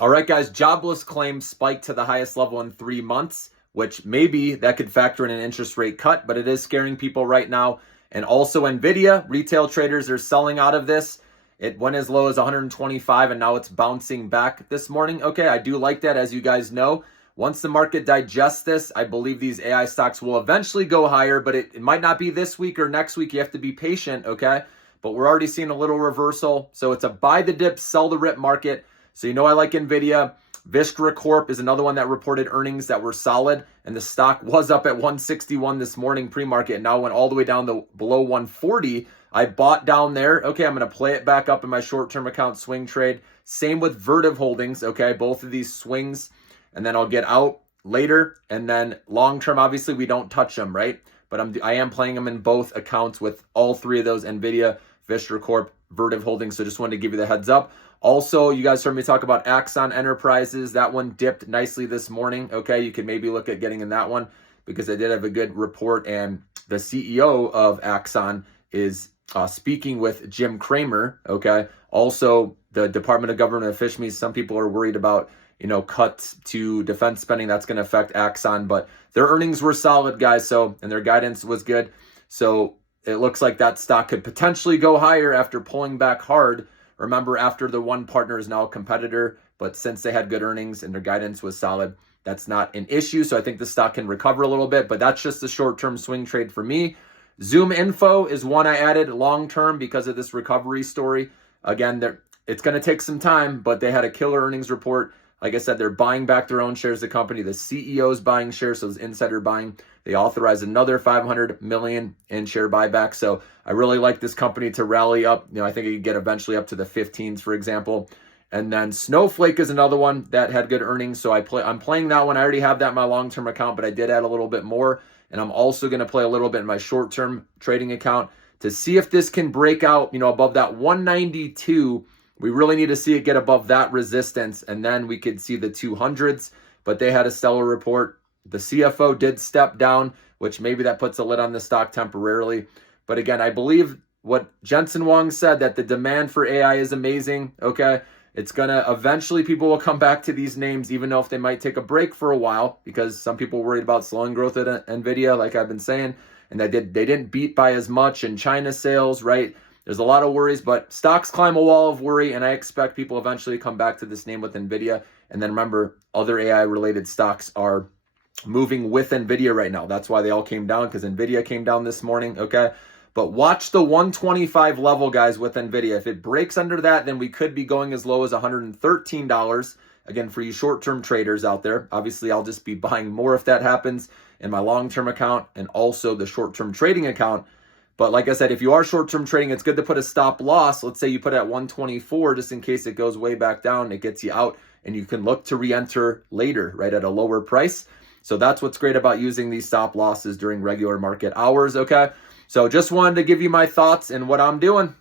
All right, guys, jobless claims spiked to the highest level in 3 months, which maybe that could factor in an interest rate cut, but it is scaring people right now. And also NVIDIA, retail traders are selling out of this. It went as low as 125 and now it's bouncing back this morning. Okay, I do like that, as you guys know. Once the market digests this, I believe these AI stocks will eventually go higher, but it might not be this week or next week. You have to be patient, okay? But we're already seeing a little reversal. So it's a buy the dip, sell the rip market. So you know I like NVIDIA. Vistra Corp is another one that reported earnings that were solid, and the stock was up at 161 this morning pre-market, and now went all the way down to below 140. I bought down there. Okay, I'm going to play it back up in my short-term account swing trade. Same with Vertiv Holdings, okay? Both of these swings, and then I'll get out later, and then long-term, obviously, we don't touch them, right? But I am playing them in both accounts with all three of those: NVIDIA, Vistra Corp, Vertiv Holdings. So just wanted to give you the heads up. Also, you guys heard me talk about Axon Enterprises. That one dipped nicely this morning. Okay, you could maybe look at getting in that one because they did have a good report. And the CEO of Axon is speaking with Jim Cramer. Okay, also the Department of Government Efficiency. Some people are worried about, cuts to defense spending. That's going to affect Axon, but their earnings were solid, guys. So, and their guidance was good. So it looks like that stock could potentially go higher after pulling back hard. Remember, after the one partner is now a competitor, but since they had good earnings and their guidance was solid, that's not an issue. So I think the stock can recover a little bit, but that's just the short-term swing trade for me. Zoom Info is one I added long-term because of this recovery story. Again, it's going to take some time, but they had a killer earnings report. Like I said, they're buying back their own shares of the company. The CEO is buying shares, so it's insider buying. They authorized another $500 million in share buyback. So I really like this company to rally up. I think it could get eventually up to the 15s, for example. And then Snowflake is another one that had good earnings. So I'm playing that one. I already have that in my long-term account, but I did add a little bit more. And I'm also going to play a little bit in my short-term trading account to see if this can break out, above that 192. We really need to see it get above that resistance, and then we could see the 200s. But they had a stellar report. The CFO did step down, which maybe that puts a lid on the stock temporarily. But again, I believe what Jensen Huang said, that the demand for AI is amazing, okay? It's going to eventually, people will come back to these names, even though if they might take a break for a while, because some people worried about slowing growth at NVIDIA, like I've been saying, and they didn't beat by as much in China sales, right? There's a lot of worries, but stocks climb a wall of worry, and I expect people eventually come back to this name with NVIDIA. And then remember, other AI-related stocks are moving with NVIDIA right now. That's why they all came down, because NVIDIA came down this morning, okay? But watch the 125 level, guys, with NVIDIA. If it breaks under that, then we could be going as low as $113. Again, for you short-term traders out there, obviously I'll just be buying more if that happens in my long-term account and also the short-term trading account. But like I said, if you are short-term trading, it's good to put a stop loss. Let's say you put it at 124, just in case it goes way back down. It gets you out, and you can look to re-enter later, right, at a lower price. So that's what's great about using these stop losses during regular market hours, okay? So just wanted to give you my thoughts and what I'm doing.